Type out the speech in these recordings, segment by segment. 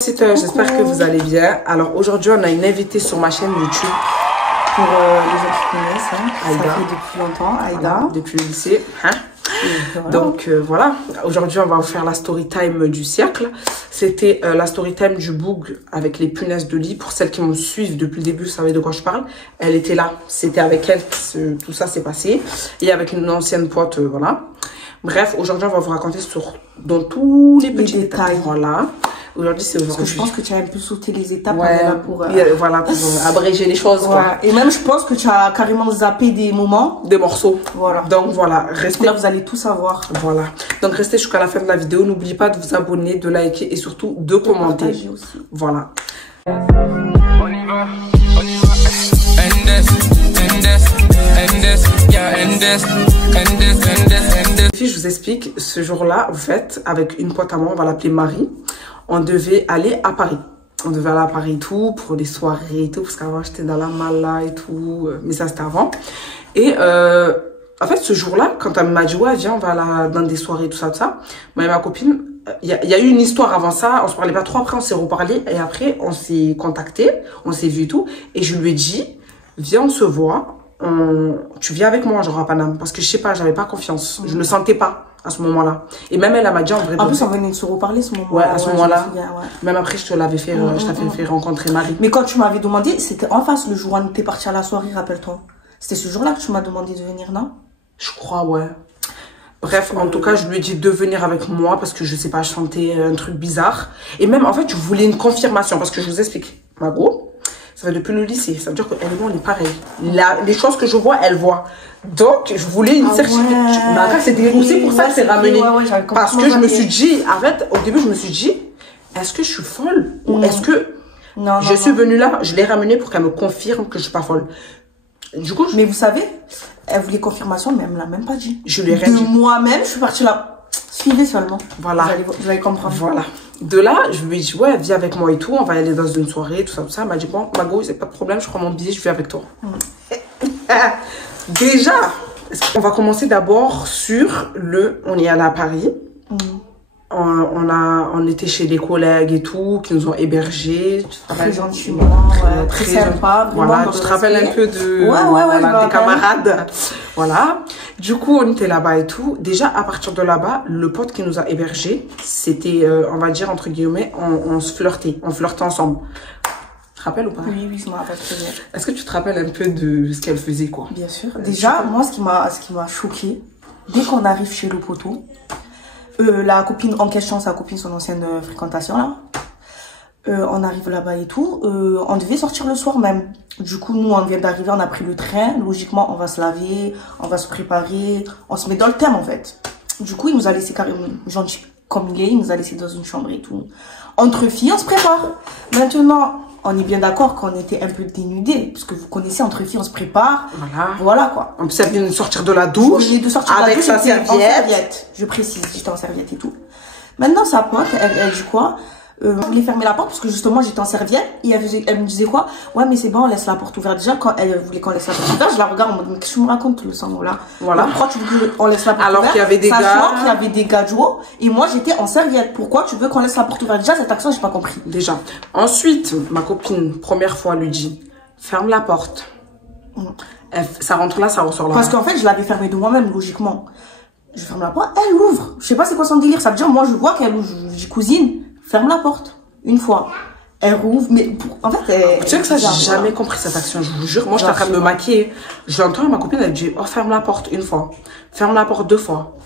J'espère que vous allez bien. Alors aujourd'hui, on a une invitée sur ma chaîne YouTube. Pour les gens qui connaissent, hein, Aïda. ça fait depuis longtemps, Aïda. Voilà, depuis le lycée. Hein. Voilà. Donc voilà, aujourd'hui on va vous faire la story time du siècle. C'était la story time du boug avec les punaises de lit. Pour celles qui me suivent depuis le début, vous savez de quoi je parle. Elle était là, c'était avec elle que tout ça s'est passé. Et avec une ancienne pote, voilà. Bref, aujourd'hui on va vous raconter dans tous les petits détails. Voilà. Aujourd'hui, c'est Parce que je pense que tu as un peu sauté les étapes ouais, pour voilà, pour abréger les choses. ouais. Quoi. Et même, je pense que tu as carrément zappé des moments. Des morceaux. Voilà. Donc voilà, restez. Là, vous allez tout savoir. Voilà. Donc restez jusqu'à la fin de la vidéo. N'oubliez pas de vous abonner, de liker et surtout de commenter. Partager aussi. Voilà. On y va. Je vous explique, ce jour-là, en fait, avec une pote à moi, on va l'appeler Marie, on devait aller à Paris. On devait aller à Paris et tout, pour des soirées et tout, parce qu'avant j'étais dans la mala et tout, mais ça c'était avant. Et en fait, ce jour-là, quand elle m'a dit, ouais, viens, on va dans des soirées, tout ça, moi et ma copine, il y a eu une histoire avant ça, on se parlait pas trop, après on s'est reparlé, et après on s'est contacté, on s'est vu et tout, et je lui ai dit, viens, on se voit. Tu viens avec moi genre à Paname parce que je sais pas, j'avais pas confiance, je le sentais pas à ce moment-là, et même elle m'a dit en vrai, en plus on venait de se reparler ce moment-là. Ouais, à ce moment-là, ouais. même après je te l'avais fait, je t'avais fait rencontrer Marie. Mais quand tu m'avais demandé, c'était en face le jour où on était parti à la soirée, rappelle-toi, c'était ce jour-là que tu m'as demandé de venir, non? Je crois, ouais. Bref, en tout cas, je lui ai dit de venir avec moi parce que je sais pas, je sentais un truc bizarre. Et même, en fait, je voulais une confirmation parce que je vous explique. Ma go, ça fait depuis le lycée. Ça veut dire qu'elle et moi, on est pareil. Les choses que je vois, elle voit. Donc, je voulais une certitude. Ouais. C'était aussi pour ça que c'est ramené. Ouais, parce que je me suis dit, arrête, au début, je me suis dit, est-ce que je suis folle? Ou est-ce que je suis venue là, je l'ai ramenée pour qu'elle me confirme que je suis pas folle. Du coup, mais vous savez, elle voulait confirmation, mais elle me l'a même pas dit. Je lui ai rien dit. Moi-même, je suis partie là. Suivez seulement. Voilà. Vous allez comprendre. Voilà. De là, je lui ai dit, ouais, viens avec moi et tout. On va aller dans une soirée, tout ça. Elle m'a dit, bon, Mago, c'est pas de problème, je prends mon billet, je viens avec toi. Déjà, on va commencer d'abord sur on est allé à Paris. On était chez des collègues et tout, qui nous ont hébergés. Très gentiment, très sympa. Voilà, tu te rappelles un peu de tes camarades. Voilà. Du coup, on était là-bas et tout. Déjà, à partir de là-bas, le pote qui nous a hébergés, c'était, on va dire, entre guillemets, on se flirtait. On flirtait ensemble. Tu te rappelles ou pas? Oui, je me rappelle très bien. Est-ce que tu te rappelles un peu de ce qu'elle faisait, quoi? Bien sûr. Déjà, moi, ce qui m'a choqué, dès qu'on arrive chez le poteau, la copine en question, sa copine, son ancienne fréquentation, là. On arrive là-bas et tout. On devait sortir le soir même. Du coup, nous, on vient d'arriver, on a pris le train. Logiquement, on va se laver, on va se préparer. On se met dans le thème, en fait. Du coup, il nous a laissé carrément, gentil comme il est, il nous a laissé dans une chambre et tout. Entre filles, on se prépare. Maintenant, on est bien d'accord qu'on était un peu dénudés. Parce que vous connaissez, entre filles, on se prépare. Voilà quoi. En plus, elle vient de sortir de la douche. Avec sa serviette. Je précise, j'étais en serviette et tout. Maintenant, sa pote, elle dit quoi? Je voulais fermer la porte parce que justement j'étais en serviette et elle me disait quoi? Ouais, mais c'est bon, on laisse la porte ouverte. Déjà, quand elle voulait qu'on laisse la porte ouverte, je la regarde en mode, mais qu'est-ce que tu me racontes le sang là? Voilà. Pourquoi tu veux qu'on laisse la porte ouverte? Alors qu'il y avait des gars. Sachant qu'il y avait des gars du haut et moi j'étais en serviette. Pourquoi tu veux qu'on laisse la porte ouverte? Déjà, cette action, j'ai pas compris. Déjà. Ensuite, ma copine, première fois, lui dit, ferme la porte. Ça rentre là, ça ressort là. Parce qu'en fait, je l'avais fermée de moi-même, logiquement. Je ferme la porte, elle ouvre. Je sais pas c'est quoi son délire. Ça veut dire, moi, je vois qu'elle ouvre. Je dis, cousine, ferme la porte. Une fois. Elle rouvre, mais en fait, tu sais que ça, j'ai jamais compris cette action, je vous jure. Moi, j'étais en train de me maquiller. J'entends ma copine, elle dit, oh, ferme la porte une fois. Ferme la porte 2 fois.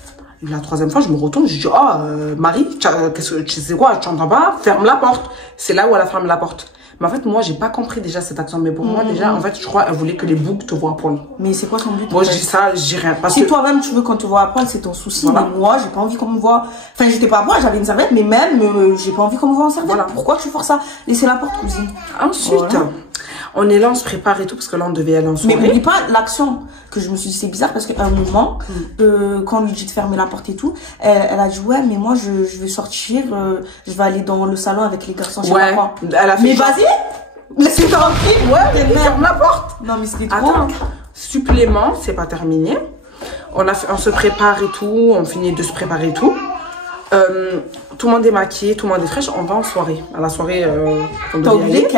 Et la 3e fois, je me retourne, je dis, oh, Marie, qu'est-ce que tu sais quoi, tu entends pas? Ferme la porte. C'est là où elle a fermé la porte. Mais en fait, moi, j'ai pas compris déjà cette action. Mais pour moi, déjà, en fait, je crois qu'elle voulait que les boucs te voient à poil. Mais c'est quoi son but? Moi, je dis ça, je dis rien. Parce si toi-même, tu veux qu'on te voit à poil, c'est ton souci. Voilà. Mais moi, j'ai pas envie qu'on me voit. Enfin, j'étais pas à poil, j'avais une serviette, mais même, j'ai pas envie qu'on me voit en serviette. Voilà. Pourquoi tu forces ça? Laissez la porte, cousine. Ensuite, on est là, on se prépare et tout, parce que là, on devait aller en soirée. Mais n'oublie pas l'action que je me suis dit, c'est bizarre, parce qu'à un moment, quand on lui dit de fermer la porte et tout, elle a dit, ouais, mais moi, je vais sortir, je vais aller dans le salon avec les garçons. Ouais, elle a fait. Mais vas-y! Laisse-moi tranquille, ouais, ferme la porte. Non, mais c'était trop. Attends, supplément, c'est pas terminé. On se prépare et tout, on finit de se préparer et tout. Tout le monde est maquillé, tout le monde est fraîche. On va en soirée. À la soirée, on T'as doit y oublié aller.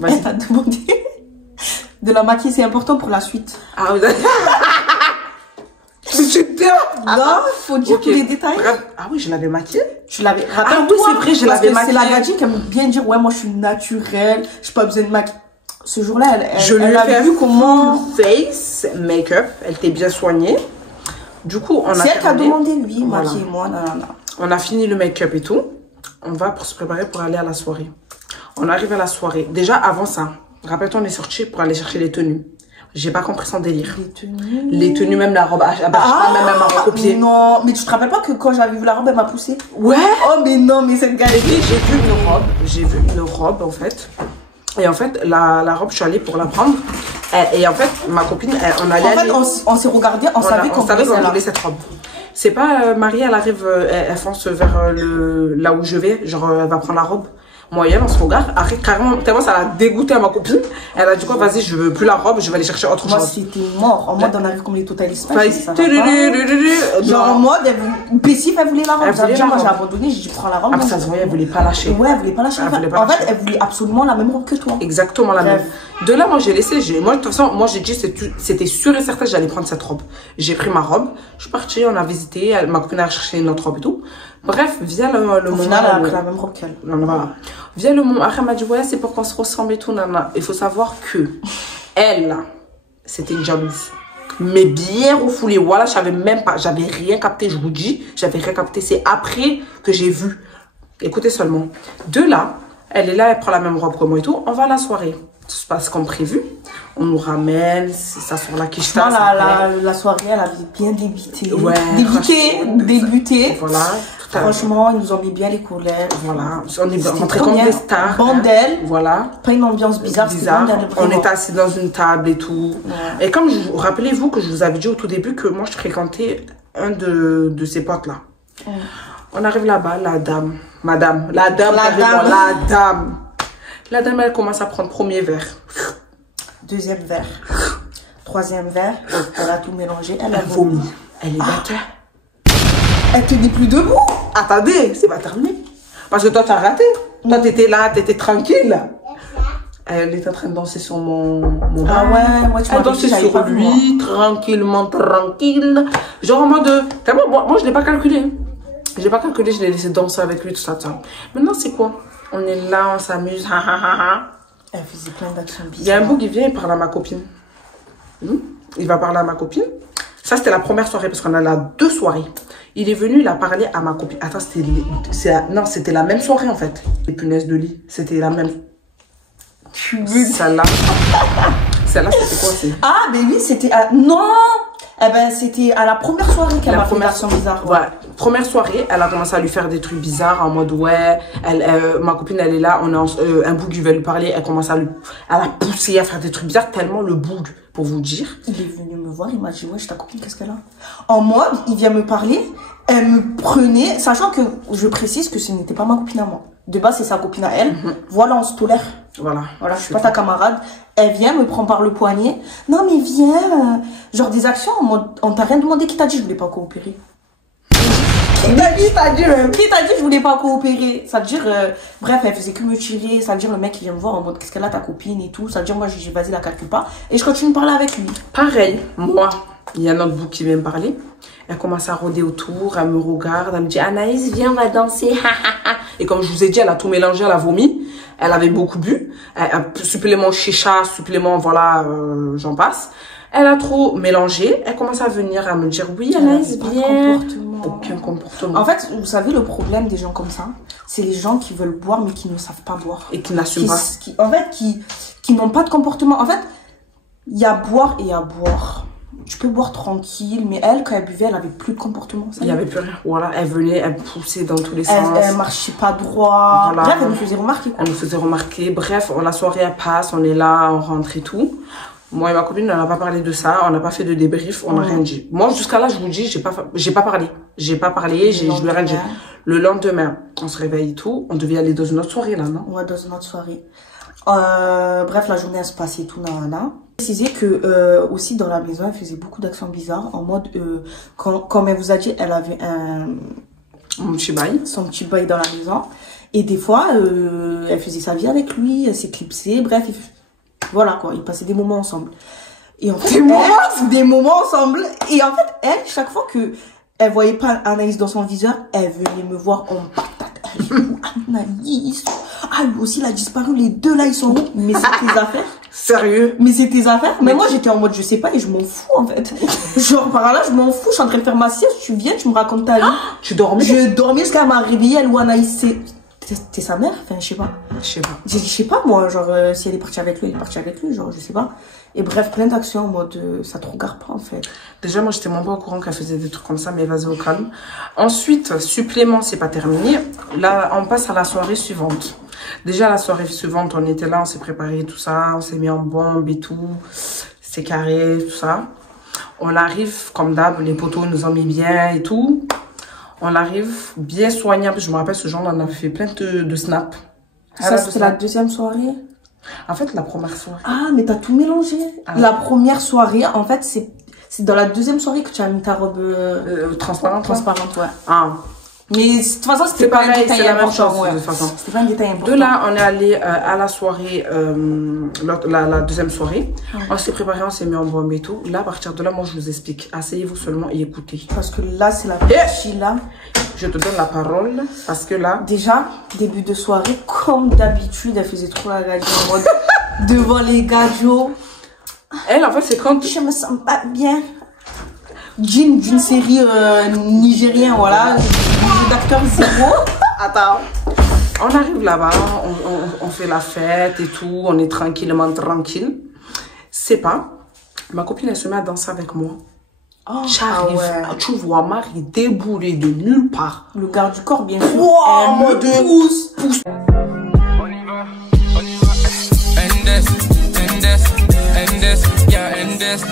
qu'elle t'a demandé de la maquiller, c'est important pour la suite. Ah oui, Non, faut dire tous les détails. Ah oui, je l'avais maquillée. Tu l'avais. Ah oui, c'est vrai, je l'avais maquillée. C'est la gadji qui aime bien dire, ouais, moi je suis naturelle, j'ai pas besoin de maquiller. Ce jour-là, Je lui ai a fait vu comment. face make-up. Elle était bien soignée. Du coup, on a C'est elle qui a terminé. demandé, lui, Voilà. maquille-moi, nanana. On a fini le make-up et tout. On va pour se préparer pour aller à la soirée. On arrive à la soirée. Déjà, avant ça, rappelle-toi, on est sorti pour aller chercher les tenues. J'ai pas compris son délire. Les tenues, même la robe. Même elle m'a recopié. Non, mais tu te rappelles pas que quand j'avais vu la robe, elle m'a poussé? Ouais. Oh, mais non, mais cette gadji. J'ai vu une robe, en fait. Et en fait, la robe, je suis allée pour la prendre. Et en fait, ma copine, on allait aller... En fait, on s'est regardé, on savait qu'on voulait cette robe. C'est pas Marie, elle arrive, elle fonce vers là où je vais, genre elle va prendre la robe. Moi et elle, on se regarde, arrête carrément, tellement ça l'a dégoûté à ma copine. Elle a dit quoi, vas-y, je veux plus la robe, je vais aller chercher autre Moi, chose. c'était mort. En mode, on arrive comme les totalistes. Genre en mode, Pessif, elle voulait la robe. Elle voulait la moi, j'ai robe. abandonné, j'ai dit, prends la robe. Ah, ça se voyait, elle voulait pas lâcher. Ouais, elle voulait pas lâcher. Elle voulait pas En lâcher. fait, elle voulait absolument la même robe que toi. Exactement la Bref. même. De là, moi, j'ai laissé. Moi, de toute façon, moi, j'ai dit, c'était sûr et certain que j'allais prendre cette robe. J'ai pris ma robe. Je suis partie, on a visité. Ma copine a cherché une autre robe et tout. Bref, vient le Au moment. final, elle a pris la même robe qu'elle. Non, voilà. Vient le moment. Après, elle m'a dit, ouais, c'est pour qu'on se ressemble et tout. Nana. Il faut savoir que elle, là, c'était une jalouse. Mais bien refoulée. Voilà, j'avais rien capté, je vous dis. J'avais rien capté. C'est après que j'ai vu. Écoutez seulement. De là, elle est là, elle prend la même robe que moi et tout. On va à la soirée. Tout se passe comme prévu. On nous ramène, ça sort la quicheta. La soirée, elle avait bien débuté. Ouais. Débuté. Voilà. Franchement, ils nous ont mis bien les collègues. Voilà. On est rentrés comme des stars. Bandelle. Voilà. Pas une ambiance bizarre. On était assis dans une table et tout. Ouais. Et comme rappelez-vous que je vous avais dit au tout début que moi, je fréquentais un de ces potes-là. Ouais. On arrive là-bas, la dame, elle commence à prendre premier verre. Deuxième verre. Troisième verre. Elle a tout mélangé. Elle a vomi. Elle est battue. Elle tenait plus debout. Attendez, c'est pas terminé. Parce que toi, t'as raté. Toi, t'étais là, t'étais tranquille. Elle était en train de danser sur mon Ah ouais, moi tu m'as dansé sur lui, tranquillement, tranquille. Genre en mode, tellement, moi je l'ai pas calculé. J'ai pas calculé, je l'ai laissé danser avec lui, tout ça, tout ça. Maintenant, c'est quoi? On est là, on s'amuse, ha ha ha ha. Elle faisait plein d'actions bizarres. Il y a un bout qui vient, il parle à ma copine. Il va parler à ma copine. Ça, c'était la première soirée, parce qu'on a là 2 soirées. Il est venu, il a parlé à ma copine. Attends, c'était la même soirée, en fait. Les punaises de lit, c'était la même. Celle-là. Celle-là, c'était quoi aussi? Ah, mais oui, c'était... Non. Eh ben, c'était à la première soirée qu'elle m'a fait une action bizarre. Ouais. Première soirée, elle a commencé à lui faire des trucs bizarres en mode ouais, ma copine elle est là, on a un boug qui veut lui parler, elle commence à la pousser à faire des trucs bizarres tellement le boug, pour vous dire. Il est venu me voir, il m'a dit ouais, ta copine, qu'est-ce qu'elle a? En mode, il vient me parler, elle me prenait, sachant que je précise que ce n'était pas ma copine à moi. De base, c'est sa copine à elle. Voilà, on se tolère. Voilà. Voilà, je suis pas ta camarade. Elle vient, me prend par le poignet. Non, mais viens. Genre des actions en mode, on t'a rien demandé. Qui t'a dit je voulais pas coopérer? Qui t'a dit je voulais pas coopérer? Ça veut dire, bref, elle faisait que me tirer. Ça veut dire le mec qui vient me voir en mode qu'est-ce qu'elle a ta copine et tout. Ça veut dire moi, je dis vas-y, la calcule pas. Et je continue de parler avec lui. Pareil, moi, il y a un autre bout qui vient me parler. Elle commence à rôder autour, elle me regarde, elle me dit Anaïs, viens, on va danser. Et comme je vous ai dit, elle a tout mélangé, elle a vomi. Elle avait beaucoup bu. Un supplément chicha, supplément, voilà, j'en passe. Elle a trop mélangé. Elle commence à venir à me dire oui, Anaïs, viens. Aucun comportement. En fait, vous savez, le problème des gens comme ça, c'est les gens qui veulent boire mais qui ne savent pas boire. Et qui n'assument pas. En fait, qui n'ont pas de comportement. En fait, il y a boire et il y a boire. Tu peux boire tranquille, mais elle, quand elle buvait, elle avait plus de comportement. Il n'y avait plus rien. Voilà, elle venait, elle poussait dans tous les sens. Elle marchait pas droit. Voilà. Bref, elle nous faisait remarquer. Quoi. Elle nous faisait remarquer. Bref, la soirée, elle passe, on est là, on rentre et tout. Moi et ma copine, on n'a pas parlé de ça, on n'a pas fait de débrief, on n'a rien dit. Moi, jusqu'à là, je vous dis, j'ai pas parlé. Je lui ai rien dit. Le lendemain, on se réveille et tout. On devait aller dans une autre soirée, là, non? Ouais, dans une autre soirée. Bref, la journée, elle se passait tout, nanana. Préciser que aussi dans la maison, elle faisait beaucoup d'actions bizarres en mode comme elle vous a dit, elle avait Mon petit bail. Son petit bail dans la maison. Et des fois, elle faisait sa vie avec lui, elle s'éclipsait, bref, voilà quoi, ils passaient des moments ensemble. Et en fait, des moments ensemble. Et en fait, elle, chaque fois que elle voyait pas Anaïs dans son viseur, elle venait me voir en patate. Elle dit, où Anaïs? Ah, lui aussi, il a disparu, les deux là, ils sont où? Mais c'est tes affaires. Sérieux? Mais c'est tes affaires. Mais moi, j'étais en mode, je sais pas, et je m'en fous, en fait. Genre, par là, je m'en fous, je suis en train de faire ma sieste, tu viens, tu me racontes ta vie. Tu dormais? Je dormais jusqu'à m'a réveillée, elle ou Anaïs, t'es sa mère? Enfin, je sais pas. Je sais pas. Je sais pas, moi, genre, si elle est partie avec lui, elle est partie avec lui, genre, je sais pas. Et bref, plein d'actions en mode, ça te regarde pas, en fait. Déjà, moi, j'étais même pas au courant qu'elle faisait des trucs comme ça, mais vas-y au calme. Ensuite, supplément, c'est pas terminé. Là, on passe à la soirée suivante. Déjà, la soirée suivante, on était là, on s'est préparé, tout ça, on s'est mis en bombe et tout. C'est carré, tout ça. On arrive, comme d'hab, les poteaux nous ont mis bien et tout. On arrive bien soigné. Je me rappelle, ce jour-là, on a fait plein de snaps. Ça, c'était la deuxième soirée? En fait, la première soirée. Ah, mais t'as tout mélangé. Ah. La première soirée, en fait, c'est dans la deuxième soirée que tu as mis ta robe transparente. Transparente, ouais. Ah. Mais de toute façon, c'était pas un détail important. C'était pas un détail important. De là, on est allé à la soirée, la deuxième soirée. On s'est préparé, on s'est mis en bombe et tout. Là, à partir de là, moi, je vous explique. Asseyez-vous seulement et écoutez. Parce que là, c'est la partie là. Je te donne la parole parce que là... Déjà, début de soirée, comme d'habitude, elle faisait trop la gadjo en mode devant les gadjos. Elle, en fait, c'est quand... Je me sens pas bien. Jean d'une série nigérienne, voilà. D'acteur zéro. Attends. On arrive là-bas, on fait la fête et tout, on est tranquillement tranquille. C'est pas, ma copine, elle se met à danser avec moi. Oh, j'arrive, tu vois Marie débouler de nulle part. Le garde du corps, bien sûr. Wow, elle me pousse. On y va. And this, yeah, and this.